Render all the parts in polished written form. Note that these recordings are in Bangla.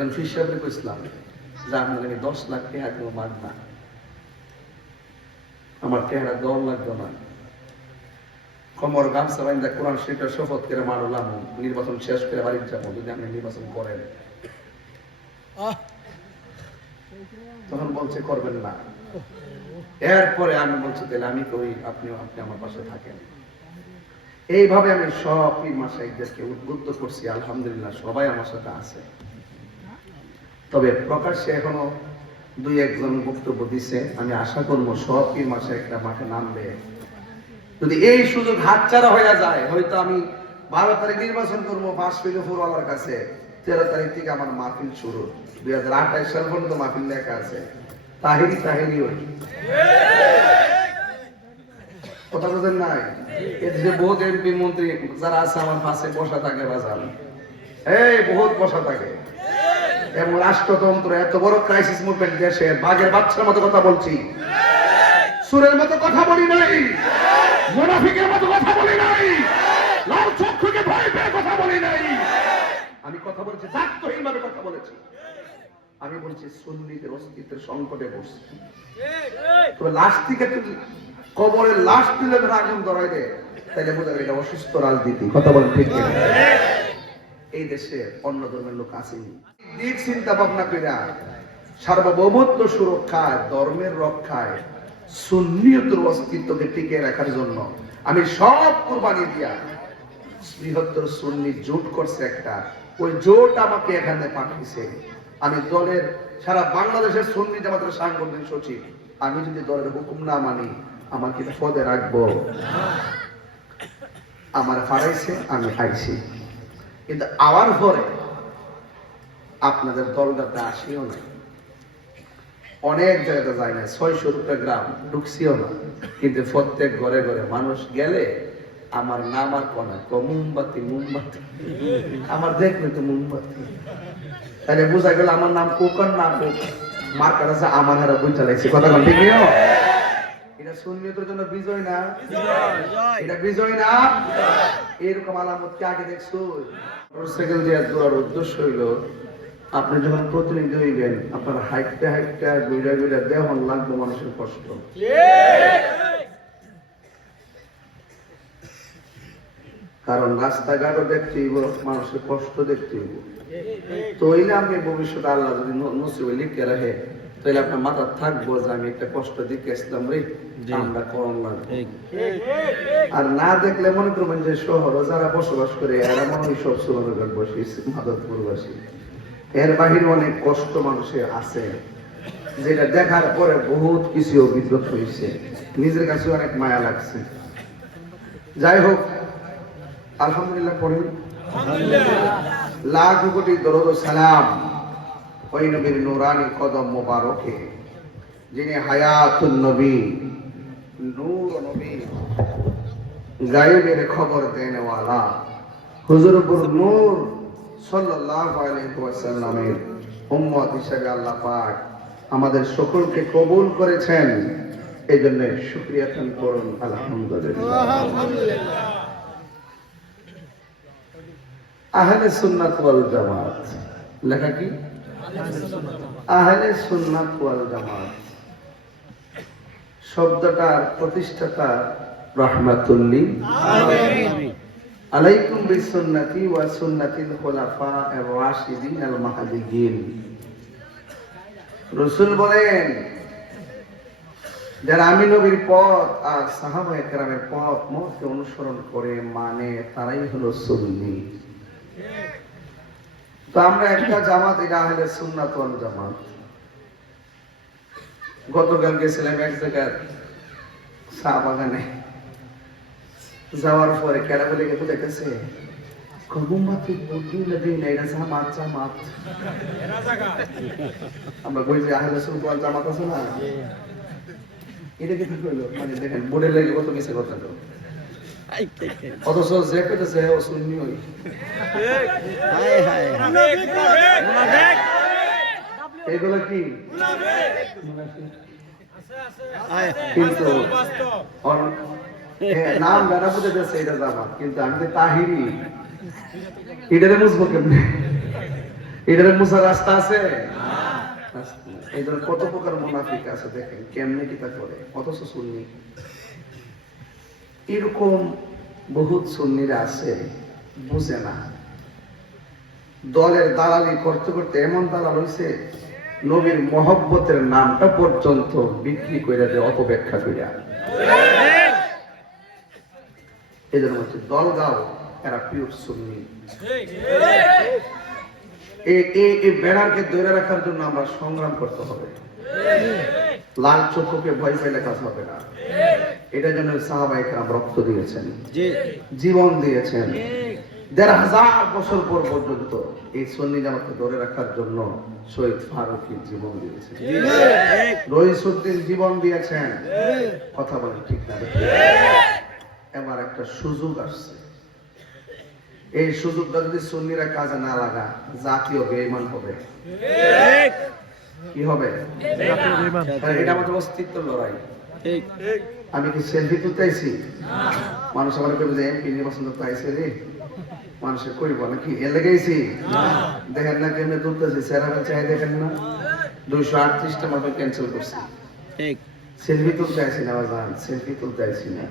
একজন ফিসাবরে কইছিলাম যে আপনার আমি 10 লাখ টাকা দিব মাগনা, আমার টাকাটা দেওয়া লাগবে না। কমর গামছা বাইন্দা কোরআন শরীফটা শপথ করে মারলাম, নির্বাচন শেষ করে বাড়ি যাবো যদি আপনি নির্বাচন করেন। তখন বলছে করবেন না। এরপরে আমি বলছি তাহলে আমি করি, আপনি আমার পাশে থাকেন। এইভাবে আমি সব পীর মাশাইখদেরকে উদ্বুদ্ধ করছি, আলহামদুলিল্লাহ সবাই আমার সাথে আছে। তবে প্রকাশ্যে এখনো 2-1 জন বক্তব্য দিছে, আমি আশা করবো সব পীর মাশাইখরা মাঠে নামবে। যদি এই সুযোগ হাতছাড়া হয়ে যায়, হয়তো আমি 12 তারিখ নির্বাচন করবো বাসফিলুপুরওয়ালার কাছে, 13 তারিখ থেকে আমার মাহফিল শুরু, 2028 সাল পর্যন্ত মাহফিল লেখা আছে, তাহিরি ওই কথা বলেন নাই। এদেশে বহুত এমপি মন্ত্রী যারা আছে আমার পাশে বসা থাকে, বাজান এই বহুত বসা থাকে। এবং রাষ্ট্রতন্ত্র এত বড় ক্রাইসিস মুভমেন্ট দেশে, বাঘের বাচ্চার মতো কথা বলছি, সুরের মতো কথা বলি নাই, মুনাফিকের মতো কথা বলি নাই, লাল চক্ষুকে ভয় পেয়ে কথা বলি নাই। আমি কথা বলছি দায়িত্বহীন ভাবে কথা বলেছি। আমি বলছি সুন্নিদের অস্তিত্বের সংকটে পড়ছে। তবে লাশ থেকে কবরের লাশ তুলে ধরে আগুন ধরাই দেয়, তাইলে বোঝা যায় এটা অসুস্থ রাজনীতি। কথা বলেন ঠিক কিনা? এই দেশে অন্য ধর্মের লোক আসেনি। দিক চিন্তা ভাবনা কইরা সার্বভৌমত্ব সুরক্ষায়, ধর্মের রক্ষায়, সুন্নিয়তের অস্তিত্বকে টিকে রাখার জন্য আমি সব কুরবানি দিয়া বৃহত্তর সুন্নি জোট করছে একটা, ওই জোট আমাকে এখানে পাঠিয়েছে। আমি দলের সারা বাংলাদেশের সুন্নি জামাতের সাংগঠনিক সচিব। আমি যদি দলের হুকুম না মানি আমাকে পদে রাখবো? আমার হারাইছে, আমি হাইছি, কিন্তু আওয়ার পরে আপনাদের দলটাতে আসিও না, অনেক জায়গাতে যায় না, 600 গ্রাম ঢুকছিও না, কিন্তু প্রত্যেক ঘরে ঘরে মানুষ গেলে আমার নাম আর কোনা মোমবাতি মোমবাতি, আমার দেখবে তো মোমবাতি, তাহলে বোঝা গেল আমার নাম কোকার না কোক, মার্কার আছে আমার হারা বই চালাইছে। কথা বল ঠিক নিও, এটা সুন্নিয়তের জন্য বিজয় না, এটা বিজয় না। এরকম আলামত কি আগে দেখছো? মোটরসাইকেল দিয়ে দৌড়ার উদ্দেশ্য হইল আপনি যখন প্রতিনিধি হইবেন, আপনার হাইটটা গুইরা দেহন লাগবে মানুষের কষ্ট। কারণ রাস্তাঘাটও দেখতে হইব, মানুষের কষ্ট দেখতে হইব। তো হইলে আপনি ভবিষ্যতে আল্লাহ যদি নসিবে লিখে রাখে, তাহলে আপনার মাথা থাকবো যে আমি একটা কষ্ট দিকে আসলাম রে, আমরা করণ লাগবে। আর না দেখলে মনে করবেন যে শহরে যারা বসবাস করে এরা মনে হয় সব সুন্দরগড় বসি, মাধবপুরবাসী, এর বাহিরে অনেক কষ্ট মানুষের আছে, যেটা দেখার পরে বহুত কিছু অভিজ্ঞতা হয়েছে, নিজের কাছে অনেক মায়া লাগছে। যাই হোক, আলহামদুলিল্লাহ পড়েন, লাখ কোটি দরুদ ও সালাম ওই নবীর নূরানি কদম মোবারকে, যিনি হায়াতুন নবী, নূর নবী, গায়েবের খবর দেনেওয়ালা, হুজুরপুর নূর সাল্লাল্লাহু আলাইহি ওয়াসাল্লামের উম্মত হিসেবে আল্লাহ পাক আমাদের সকলকে কবুল করেছেন। এই জন্য শুকরিয়া খান করুন আলহামদুলিল্লাহ। আহলে সুন্নাত ওয়াল জামাত, লেখা কি আহলে সুন্নাত ওয়াল জামাত শব্দটার প্রতিষ্ঠাতা রাহমাতুল্লিল আলামিন, আলাইকুম বিসুন্নতি ওয়া সুন্নাতিল খুলাফা আর রাশিদিন আল মাহদিয়িন। রাসূল বলেন, যারা আমি নবীর পথ আর সাহাবায়ে কেরামের পথ মতকে অনুসরণ করে মানে তারাই হলো সুন্নি। তো আমরা একটা জামাত, এটা আহলে সুন্নাত ওয়াল জামাত। গতকাল গেছিলাম এক জায়গায় চা বাগানে, যাওয়ার পরে কেরা বলে গেছে দেখেছে কবুমাতি বদুল দিন এটা জামাত জামাত। আমরা বলি যে আহলে সুন্নাত ওয়াল জামাত আছে না, এটা কি ঠিক হলো? মানে দেখেন বোর্ডে লেগে কত কিছু কথা তো, অথচ যে পেতেছে ও সুন্নি হই। এগুলো কি কিন্তু নাম বেড়া বুঝে যাচ্ছে এটা জামাত, কিন্তু আমি তো তাহিরি, এটারে বুঝবো কেমনে? এটার মুসার রাস্তা আছে? এই ধরনের কত প্রকার মুনাফিক আছে, দেখেন কেমনে কি তা করে, অথচ সুন্নি। এরকম বহুত সুন্নিরা আছে, বুঝে না। দলের দালালি করতে করতে এমন দালাল হয়েছে, নবীর মহব্বতের নামটা পর্যন্ত বিক্রি করে দেয় অপব্যাখ্যা করিয়া। এদের মধ্যে দলগাঁও, এরা পিওর সুন্নি। এই ব্যানারকে ধরে রাখার জন্য আমরা সংগ্রাম করতে হবে। লাল চক্ষুকে ভয় পাইলে কাজ হবে না। এটার জন্য সাহাবায়ে কেরাম রক্ত দিয়েছেন, জীবন দিয়েছেন। ১৫০০ বছর পর পর্যন্ত এই সুন্নি জামাতকে ধরে রাখার জন্য শহীদ ফারুকী জীবন দিয়েছেন, রইসুদ্দিন জীবন দিয়েছেন। কথা বলেন ঠিক না? এবার একটা সুযোগ আসছে, এই সুযোগটা যদি সুন্নিরা কাজে না লাগা, জাতীয় বেঈমান হবে। কি হবে? এটা আমাদের অস্তিত্বের লড়াই। আমি কি সেলফি তুলতে আইছি? মানুষ আমার কইবে যে এমপি নির্বাচন করতে আইছে রে, মানুষের কইব নাকি এর লেগেছি? দেখেন না কেমনে তুলতেছি, চেহারা চাই দেখেন না। 238টা মাত্র ক্যান্সেল করছি। সেলফি তুলতে আইছি না বাজান, সেলফি তুলতে আইছি না।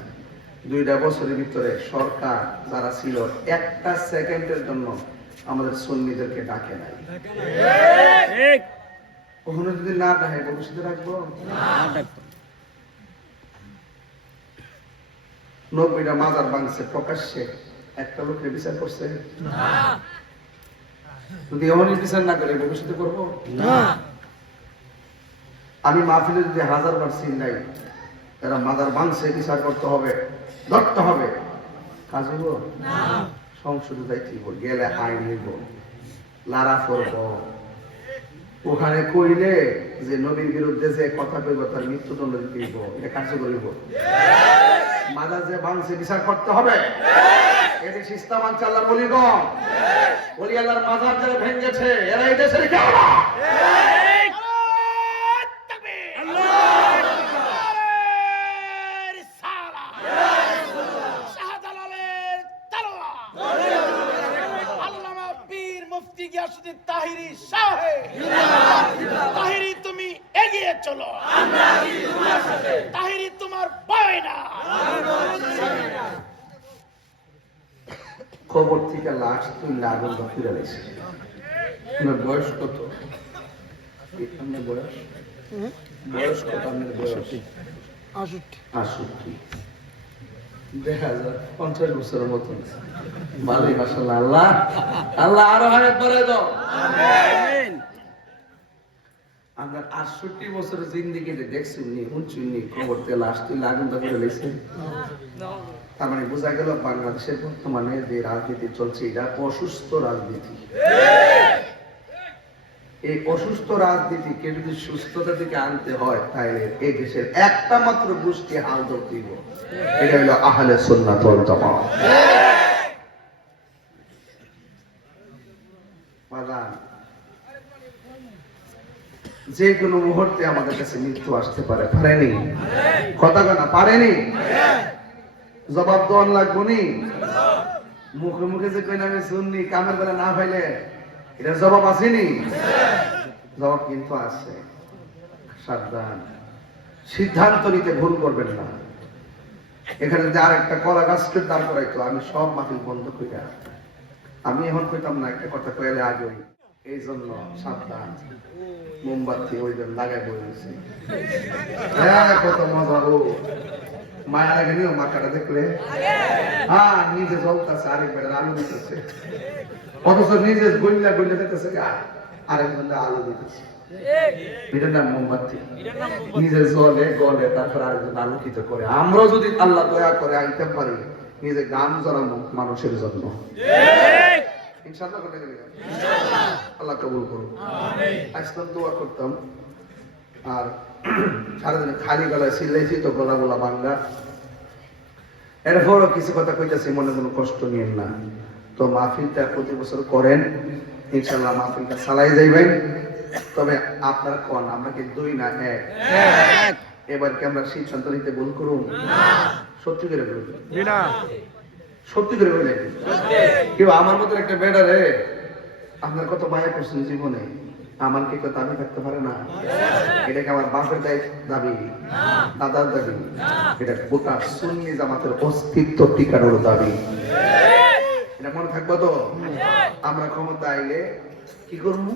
2টা বছরের ভিতরে সরকার যারা ছিল, একটা সেকেন্ডের জন্য আমাদের সুন্নিদেরকে ডাকে নাই। কখনো যদি না ডাকে, ভবিষ্যতে রাখবো? 90টা মাজার ভাঙছে প্রকাশ্যে, একটা লোকের বিচার করছে? যদি এমনই বিচার না করে, ভবিষ্যতে করবো? আমি মাহফিলে যদি 1000 বার সিন নাই, এরা মাজার ভাঙছে, বিচার করতে হবে, ধরতে হবে, কাজ হইব? সংসদে যাইতেইব, গেলে আইন হইব, লারা করব। ওখানে কইলে যে নবীর বিরুদ্ধে যে কথা কইব, তার মৃত্যুদণ্ড দিতে হইব, এটা কার্যকর হইব। মাজার যে ভাঙছে, বিচার করতে হবে। এটি ইসলাম আনছে আল্লাহর ওলিগণ, ওলি আল্লাহর মাজার যারা ভেঙেছে, এরা এই দেশের কেউ না। তাহিরি তুমি এগিয়ে চলো, তাহিরি তোমার ভয় না। খবর থেকে লাশ তুললে আগুন ফিরে গেছে। আপনার বয়স কত? আপনার বয়স বয়স কত? আপনার বয়স 68। দেখা যায় 50 বছরের মতন। ভালোই, মাশাআল্লাহ। আল্লাহ আল্লাহ আরো হায়াত বাড়ায় দাও। আমিন। আমরা 68 বছরের জিন্দেগিতে দেখছি নি, শুনছি নি, খবর থেকে লাশ তুললে আগুন ফিরে গেছে। তার মানে বোঝা গেল বাংলাদেশের বর্তমানে যে রাজনীতি চলছে, এটা অসুস্থ রাজনীতি। এই অসুস্থ রাজনীতিকে যদি সুস্থতার দিকে আনতে হয়, তাহলে এই দেশের একটা মাত্র গোষ্ঠী হাল ধরতে দিব, এটা হলো আহলে সুন্নাত ওয়াল জামাত। যে কোনো মুহূর্তে আমাদের কাছে মৃত্যু আসতে পারে, পারেনি? কথা না পারেনি? জবাব দেওয়ার লাগবো নি? মুখে মুখে যে কই আমি শুননি, কামের বেলা না পাইলে এটার জবাব আসেনি? জবাব কিন্তু আছে। সাবধান, সিদ্ধান্ত নিতে ভুল করবেন না। এখানে যদি আর একটা কলা গাছকে দাঁড় করাইতো, আমি সব মাহফিল বন্ধ কইরা, আমি এখন কইতাম না, একটা কথা কইলে আগে। এই জন্য সাবধান, মোমবাতি ওই জন্য লাগাই বলেছি। কত মজা! ও মায়া লাগে নিও, মাকাটা দেখলে নিজে জ্বলতেছে, আরেক বেড়ার আলু দিতেছে, অথচ নিজে গইলা গইলা দিতেছে, আরেকজন আলু দিতেছে। এটার নাম মোমবাতি। নিজে জ্বলে গলে, তারপর আরেকজন আলোকিত করে। আমরা যদি আল্লাহ দয়া করে আইতে পারি, নিজে গান জড়ানো মানুষের জন্য, ইনশাআল্লাহ আল্লাহ কবুল করুন। আসলাম, দোয়া করতাম, আর সারাদিন খালি গলায় চিল্লাইছি তো, গলা গলা বাংলা। এরপরও কিছু কথা কইতেছি, মনে কোনো কষ্ট নিয়েন না। তো মাহফিলটা প্রতি বছর করেন, ইনশাআল্লাহ মাহফিলটা চালাই যাইবেন। তবে আপনারা কোন, আমরা কি 2 না 1? এবার কি আমরা সিদ্ধান্ত নিতে ভুল করুন? সত্যি করে বলুন, সত্যি করে বলেন। কেউ আমার মতো একটা বেটা রে আপনার কত মায়া করছেন জীবনে, আমার কি কেউ দাবি থাকতে পারে না? এটাকে আমার বাপের দাবি, দাদার দাবি, এটা গোটা সুন্নি জামাতের অস্তিত্ব টিকানোর দাবি। এটা মনে থাকবো তো? আমরা ক্ষমতা আইলে কি করবো?